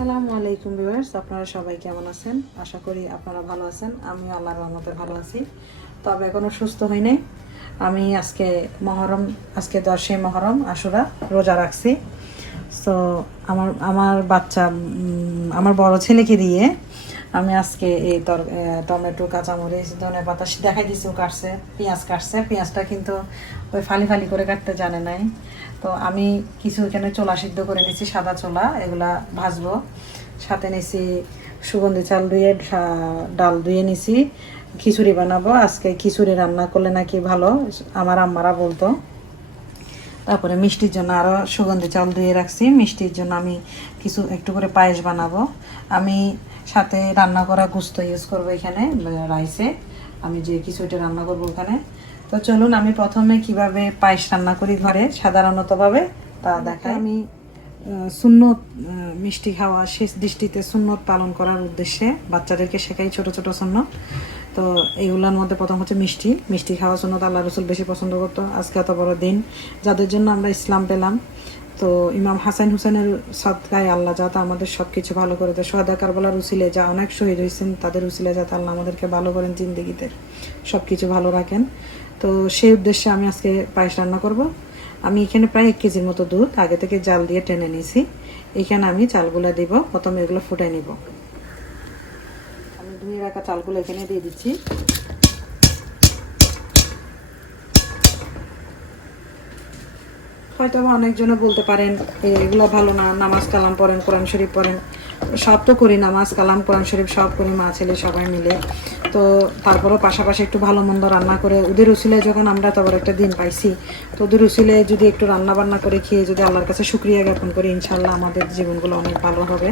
আসসালামু আলাইকুম ভিউয়ার্স, আপনারা সবাই কেমন আছেন? আশা করি আপনারা ভালো আছেন। আমি আল্লাহর রহমতে ভালো আছি, তবে এখনও সুস্থ হই নাই। আমি আজকে 10ই মহরম আশুরা রোজা রাখছি। সো আমার বাচ্চা আমার বড় ছেলেকে দিয়ে আমি আজকে এই টমেটো, কাঁচামরিচ, ধনে পাতা দেখাই দিচ্ছি, কাটছে, পেঁয়াজ কাটছে। পেঁয়াজটা কিন্তু ওই ফালি ফালি করে কাটতে জানে নাই। তো আমি কিছু এখানে ছোলা সিদ্ধ করে নিয়েছি, সাদা ছোলা, এগুলা ভাজবো। সাথে নিয়েছি সুগন্ধি চাল ধুয়ে, ডাল ধুয়ে নিয়েছি, খিচুড়ি বানাবো। আজকে খিচুড়ি রান্না করলে নাকি ভালো, আমার আম্মারা বলতো। তারপরে মিষ্টির জন্য আরও সুগন্ধি চাল ধুয়ে রাখছি। মিষ্টির জন্য আমি একটু করে পায়েস বানাবো। আমি সাথে রান্না করা গোস্ত ইউজ করবো এখানে রাইসে, আমি যে খিচুড়িটা রান্না করবো ওখানে। তো চলুন আমি প্রথমে কিভাবে পায়েস রান্না করি ঘরে সাধারণতভাবে তা দেখাই। আমি সুন্নত মিষ্টি খাওয়া শেষ দৃষ্টিতে সুন্নত পালন করার উদ্দেশ্যে বাচ্চাদেরকে শেখাই ছোট ছোট সুন্নত। তো এইগুলোর মধ্যে প্রথম হচ্ছে মিষ্টি খাওয়া সুন্নত। আল্লাহ রসুল বেশি পছন্দ করতো। আজকে এত বড় দিন, যাদের জন্য আমরা ইসলাম পেলাম। তো ইমাম হাসান হুসেনের সদকায় আল্লাহ যাতে আমাদের সব কিছু ভালো করে দেয়। সোহাদা কারবালার উসিলে যা অনেক শহীদ হয়েছেন, তাদের উসিলে যাতে আল্লাহ আমাদেরকে ভালো করেন, জিন্দেগিতে সব কিছু ভালো রাখেন। তো সেই উদ্দেশ্যে আমি আজকে পায়েস রান্না করব। আমি এখানে প্রায় 1 কেজির মতো দুধ আগে থেকে জাল দিয়ে টেনে নিয়েছি। এখানে আমি চালগুলো দিব, প্রথমে এগুলো ফুটাই নিব। আমি ধুয়ে রাখা চালগুলো এখানে দিয়ে দিচ্ছি। হয়তো অনেকজনে বলতে পারেন এগুলো ভালো না, নামাজ কালাম পড়েন, কোরআন শরীফ পড়েন। সব তো করি, নামাজ কালাম কোরআন শরীফ সব করি, মা ছেলে সবাই মিলে। তো তারপরেও পাশাপাশি একটু ভালো মন্দ রান্না করে ওদের উসিলায় যখন আমরা তখন একটা দিন পাইছি, তো ওদের উসিলায় যদি একটু রান্না বান্না করে খেয়ে যদি আল্লাহর কাছে শুকরিয়া জ্ঞাপন করি, ইনশাল্লাহ আমাদের জীবনগুলো অনেক ভালো হবে।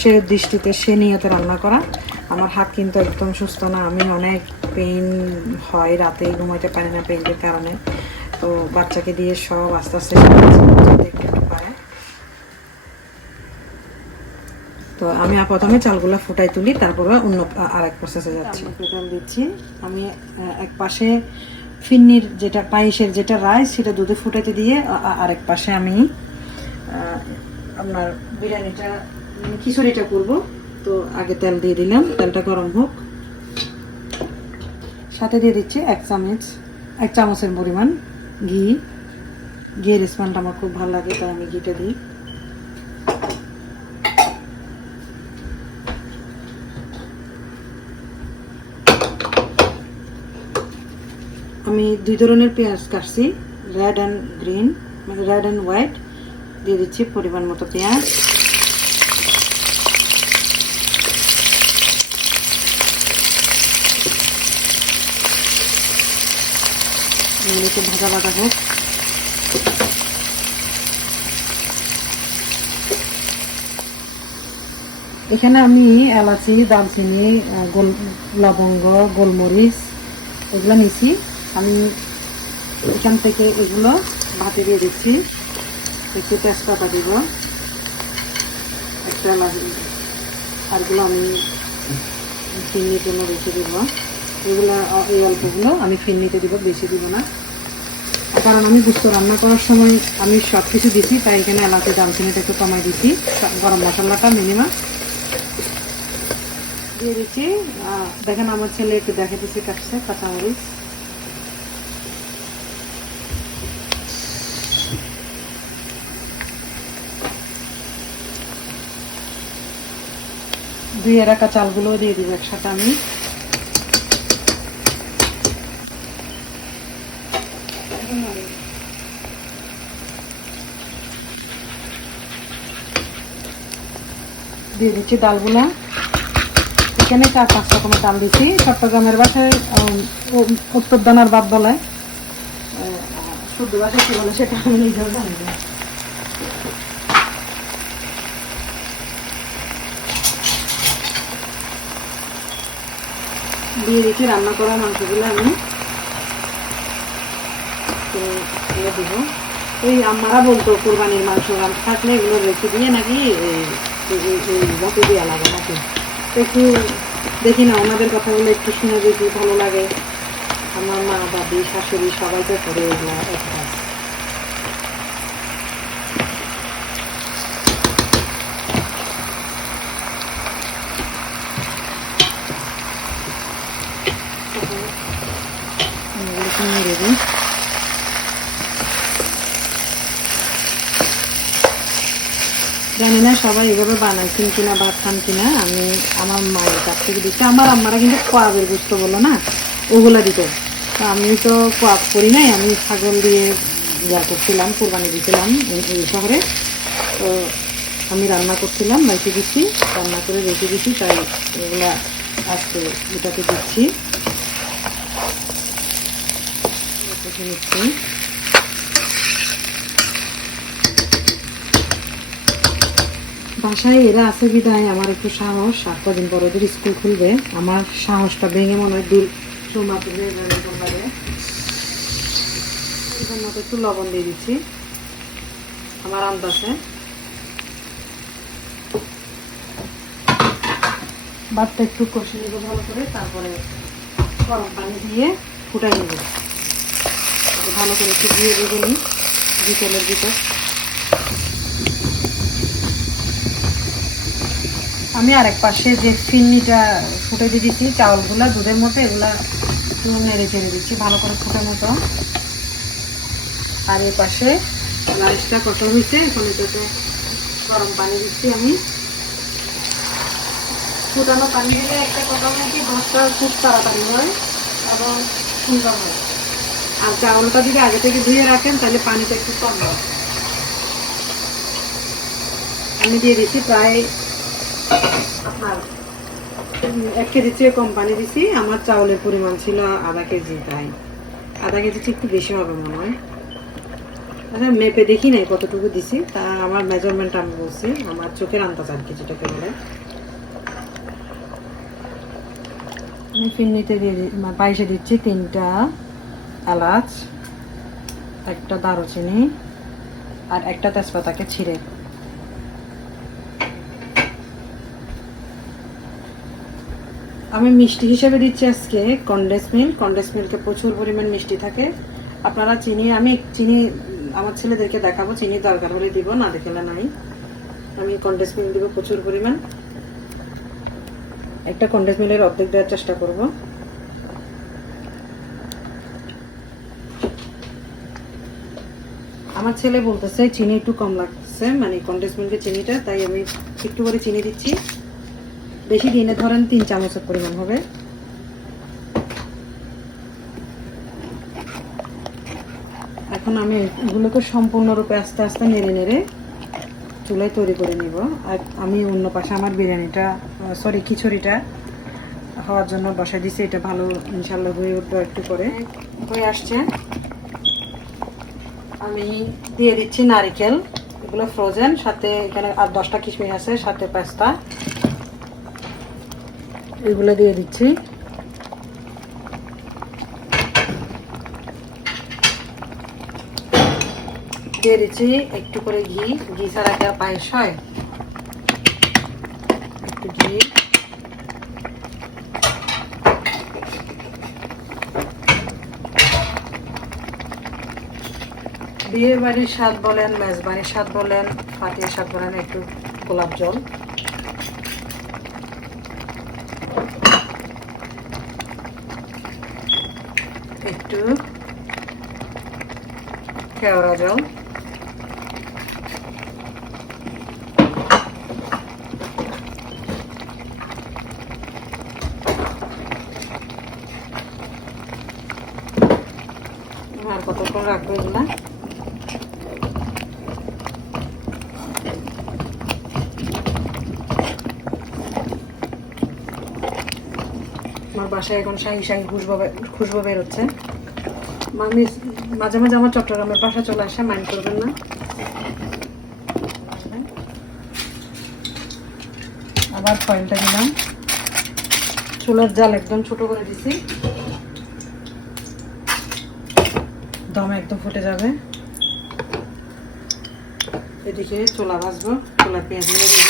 সে দৃষ্টিতে সে নিয়তে রান্না করা। আমার হাত কিন্তু একদম সুস্থ না, আমি অনেক পেইন হয়, রাতে ঘুমাইতে পারি না পেইনের কারণে। তো বাচ্চাকে দিয়ে সব আস্তে আস্তে দেখতে পারে। তো আমি প্রথমে চালগুলো ফুটাই তুলি, তারপরে অন্য আরেক প্রসেসে যাচ্ছি। তেল দিচ্ছি আমি এক পাশে ফিন্নির যেটা পায়েসের যেটা রাইস সেটা দুধে ফুটাইতে দিয়ে আরেক পাশে আমি আপনার বিরিয়ানিটা খিচুড়িটা করব। তো আগে তেল দিয়ে দিলাম, তেলটা গরম হোক। সাথে দিয়ে দিচ্ছি 1 চামচের পরিমাণ ঘিয়ের স্মেলটা আমার খুব ভালো লাগে, তাই আমি ঘিটা দিই। আমি 2 ধরনের পেঁয়াজ কাটছি, রেড অ্যান্ড হোয়াইট। দিয়ে দিচ্ছি পরিমাণ মতো পেঁয়াজ। একটু ভাজা ভাজা হোক। এখানে আমি এলাচি, দারচিনি, লবঙ্গ, গোলমরিচ এগুলো নিয়েছি। আমি এখান থেকে এগুলো ভাতে দিয়ে দিচ্ছি। একটু তেজপাতা দিব, একটা এলাচ, আরগুলো আমি ফিরনির জন্য রেখে দিব। এগুলো এই অল্পগুলো আমি ফিরনিতে দিব, বেশি দিব না, কারণ আমি বুঝতে রান্না করার সময় আমি সব কিছু দিচ্ছি, তাই এখানে এলাচি, দারচিনিটা একটু কমাই দিচ্ছি। গরম মশলাটা মিনিমাম দিয়ে দিচ্ছি। দেখেন আমার ছেলে একটু দেখে দিচ্ছি কাটছে কাঁচামরিচ। ধুয়ে রাখা চালগুলো দিয়ে দিব একসাথে। আমি দিয়ে দিচ্ছি ডালগুলা। এখানে 4-5 রকমের ডাল দিচ্ছি। চট্টগ্রামের বাসায় উত্তরদানার বাদ বলে, শুদ্ধ ভাষায় কি বলে সেটা আমি নিজেও জানি না। দিয়ে দিচ্ছি রান্না করা মাংসগুলো। আমি তো দেবো। এই আমারা বলতো কোরবানির মাংস থাকলে এগুলো রেখে দিয়ে নাকি ভাতে দেওয়া লাগে নাকি। একটু দেখি না, ওনাদের কথাগুলো একটু শুনে দেখি, ভালো লাগে। আমার মা, দাদি, শাশুড়ি সবাই তো করে এগুলো একটা। একটু নেড়ে দিই। জানি না সবাই এভাবে বানাইছেন কিনা বা খান কিনা, আমি আমার মায়ের কাছ থেকে দিচ্ছি। আমার আম্মারা কিন্তু কোয়াবের গুস্ত বলো না, ওগুলা দিত। তো আমি তো কোয়াব করি নাই, আমি ছাগল দিয়ে ইয়া করছিলাম, কোরবানি দিয়েছিলাম এই শহরে। তো আমি রান্না করছিলাম, রেখে দিচ্ছি, রান্না করে রেখে দিচ্ছি, তাই এগুলা আজকে এটাকে দিচ্ছি। নিচ্ছি বাসায় এরা আছে বিদায় আমার একটু সাহস, আর কদিন পর ওদের স্কুল খুলবে, আমার সাহসটা ভেঙে মনে হয় দূর সোমাতে হয়ে যাবে। একটু লবণ দিয়ে দিচ্ছি আমার আন্দাজে। ভাতটা একটু কষে নেবো ভালো করে, তারপরে গরম পানি দিয়ে ফুটাই নেব। ভালো করে একটু দিয়ে দেবো নি বিকেলের ভিতর। আমি আরেক পাশে যে ফিরনিটা ফুটে দিয়ে দিচ্ছি চাউলগুলা দুধের মধ্যে, এগুলা একটু নেড়ে চেড়ে দিচ্ছি ভালো করে ফুটার মতো। আর এই পাশে রাইসটা কত হয়েছে, এখন এটাতে গরম পানি দিচ্ছি আমি। ফুটানো পানি দিলে একটা কথা হয় কি, ভাতটা খুব তাড়াতাড়ি হয় এবং সুন্দর হয়। আর চাউলটা যদি আগে থেকে ধুয়ে রাখেন তাহলে পানিটা একটু কম হয়। আমি দিয়ে দিচ্ছি প্রায় আপনার 1 কেজির চেয়ে কম পানি দিচ্ছি। আমার চাউলের পরিমাণ ছিল আধা কেজি, তাই আধা কেজির চেয়ে একটু বেশি হবে মনে হয়। আচ্ছা মেপে দেখি নাই কতটুকু দিছি, তা আমার মেজারমেন্ট আমি বলছি, আমার চোখের আন্দাজ আর কি যেটাকে বলে। আমি ফিরনিতে দিয়ে পায়েসে দিচ্ছি 3টা এলাচ, 1টা দারুচিনি আর 1টা তেজপাতাকে ছিঁড়ে। আমি মিষ্টি হিসেবে দিচ্ছি আজকে কনডেন্স মিল্ক। কনডেন্স মিল্কে প্রচুর পরিমাণ মিষ্টি থাকে। আপনারা চিনি, আমি চিনি আমার ছেলেদেরকে দেখাবো, চিনি দরকার হলে দিব, না দেখলে নাই। আমি কনডেন্স মিল্ক দিব প্রচুর পরিমাণ। একটা কনডেন্স মিল্কের অর্ধেক দেওয়ার চেষ্টা করব। আমার ছেলে বলতেছে চিনি একটু কম লাগছে, মানে কনডেন্স মিল্কের চিনিটা, তাই আমি একটু করে চিনি দিচ্ছি। বেশি দিনে ধরেন 3 চামচের পরিমাণ হবে। এখন আমি এগুলোকে সম্পূর্ণরূপে আস্তে আস্তে নেড়ে নেড়ে চুলায় তৈরি করে নিব। আর আমি অন্য পাশে আমার বিরিয়ানিটা খিচুড়িটা হওয়ার জন্য বসাই দিছি। এটা ভালো ইনশাল্লাহ হয়ে উঠবে, একটু করে হয়ে আসছে। আমি দিয়ে দিচ্ছি নারিকেল, এগুলো ফ্রোজেন, সাথে এখানে আর 10টা কিশমিশ আছে, সাথে পেস্তা, এগুলো দিয়ে দিচ্ছি। দিয়ে দিচ্ছি একটু করে ঘি, ঘি ছাড়া কি আর পায়েস হয়, একটু ঘি। বিয়ে বাড়ির স্বাদ বলেন, মেজবাড়ির স্বাদ বলেন, পাটির স্বাদ বলেন, একটু গোলাপ জল, একটু কেওড়া জল, আর কতক্ষণ রাখবো এগুলা। আমার বাসায় এখন শাহি শাহি খুশবু বেরোচ্ছে। আমি মাঝে মাঝে আমার চট্টগ্রামের বাসা চলে আসে, মাইন্ড করবেন না। আবার ফয়েলটা দিলাম, চুলার জাল একদম ছোট করে দিছি, দম একদম ফুটে যাবে। এদিকে চুলা ভাজবো, চুলা পেঁয়াজগুলো দিব।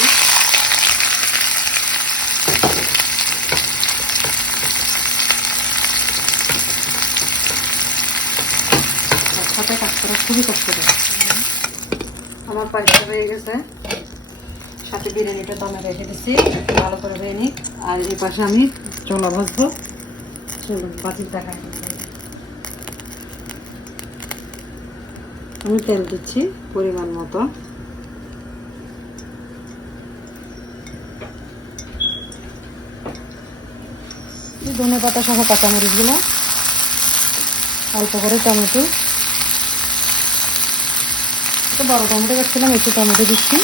সাথে কাজ করা খুবই কষ্টকর। আমার পায়েসটা হয়ে গেছে, সাথে বিরিয়ানিটা দমে রেখে দিচ্ছি, ভালো করে ধুয়ে নিই। আর এই পাশে আমি চোলা ভাজবো, চলুন বাতিল দেখাই। আমি তেল দিচ্ছি পরিমাণ মতো। ধনেপাতা সহ কাঁচামরিচগুলো, অল্প করে টমেটো, একটা বড় টমেটো রাখছিলাম, একটু টমেটো দিচ্ছি।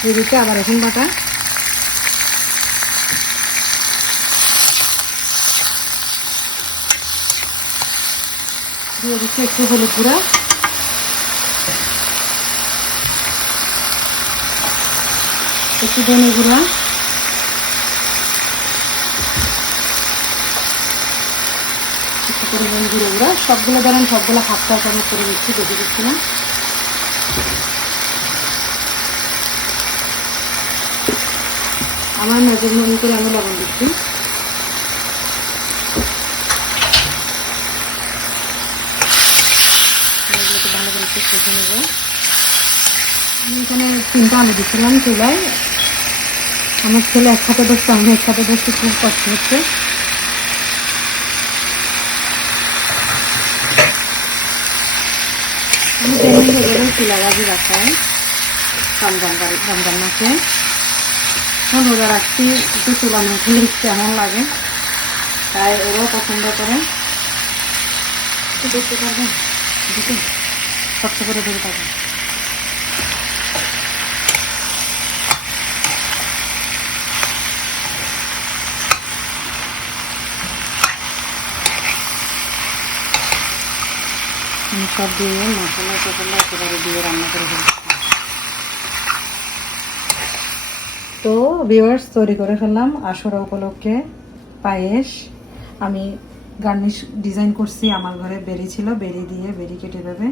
দিয়ে দিচ্ছি আবার রসুন বাটা, দিয়ে দিচ্ছি একটু হলুদ গুঁড়া, একটু ধনে গুঁড়া, একটু পরিমাণ জিরে গুঁড়া। সবগুলো ধরেন সবগুলো হাফ চা চামচ করে দিচ্ছি, বেশি দিচ্ছি না। আমার মেজারমেন্ট করে আমি লবণ দিচ্ছি। এগুলোকে ভালো করে একটু কষে নেব। আমি এখানে 3টা আলু দিচ্ছিলাম চুলায়। আমার ছেলে একসাথে বসতে, আমি একসাথে বসতে খুব কষ্ট হচ্ছে। আমি যেমন চুলাবাজি রাখাই রমজান মাসে রোজা রাখছি, একটু চুলা না খেলে কেমন লাগে, তাই ওরাও পছন্দ করে। একটু দেখতে পারবেন, দেখুন শক্ত করে ধরে পাবেন। আমি সব দিয়ে মশলা টসলা একেবারে দিয়ে রান্না করে ফেলছি। তো ভিউয়ার্স, তৈরি করে ফেললাম আশুরা উপলক্ষে পায়েস। আমি গার্নিশ ডিজাইন করছি, আমার ঘরে বেরি ছিল, বেরি দিয়ে বেরি কেটে দেবে।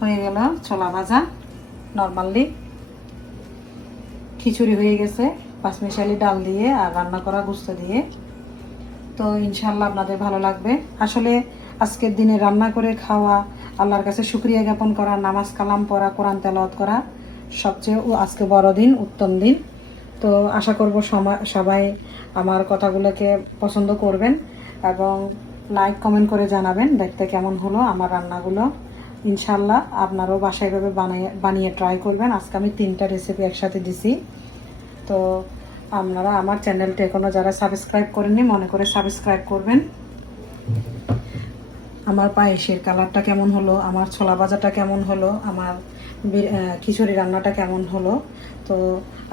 হয়ে গেল ছোলা ভাজা নর্মালি, খিচুড়ি হয়ে গেছে পাঁচমিশালি ডাল দিয়ে আর রান্না করা গোস্ত দিয়ে। তো ইনশাল্লাহ আপনাদের ভালো লাগবে। আসলে আজকের দিনে রান্না করে খাওয়া, আল্লাহর কাছে শুকরিয়া জ্ঞাপন করা, নামাজ কালাম পড়া, কোরআন তেলাওয়াত করা সবচেয়ে আজকে বড় দিন, উত্তম দিন। তো আশা করব সবাই আমার কথাগুলোকে পছন্দ করবেন এবং লাইক কমেন্ট করে জানাবেন দেখতে কেমন হলো আমার রান্নাগুলো। ইনশাল্লাহ আপনারাও বাসায় এভাবে বানিয়ে ট্রাই করবেন। আজকে আমি 3টা রেসিপি একসাথে দিছি। তো আপনারা আমার চ্যানেলটা এখনও যারা সাবস্ক্রাইব করেননি, মনে করে সাবস্ক্রাইব করবেন। আমার পায়েসের কালারটা কেমন হলো, আমার ছোলা ভাজাটা কেমন হলো, আমার খিচুড়ি রান্নাটা কেমন হলো। তো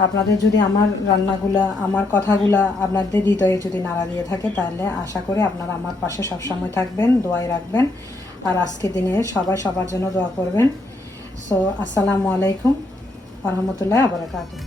আপনাদের যদি আমার রান্নাগুলা, আমার কথাগুলা আপনাদের হৃদয়ে যদি নাড়া দিয়ে থাকে, তাহলে আশা করি আপনারা আমার পাশে সবসময় থাকবেন, দোয়ায় রাখবেন। আর আজকে দিনে সবাই সবার জন্য দোয়া করবেন। সো আসসালামু আলাইকুম ওয়া রাহমাতুল্লাহি ওয়া বারাকাতুহু।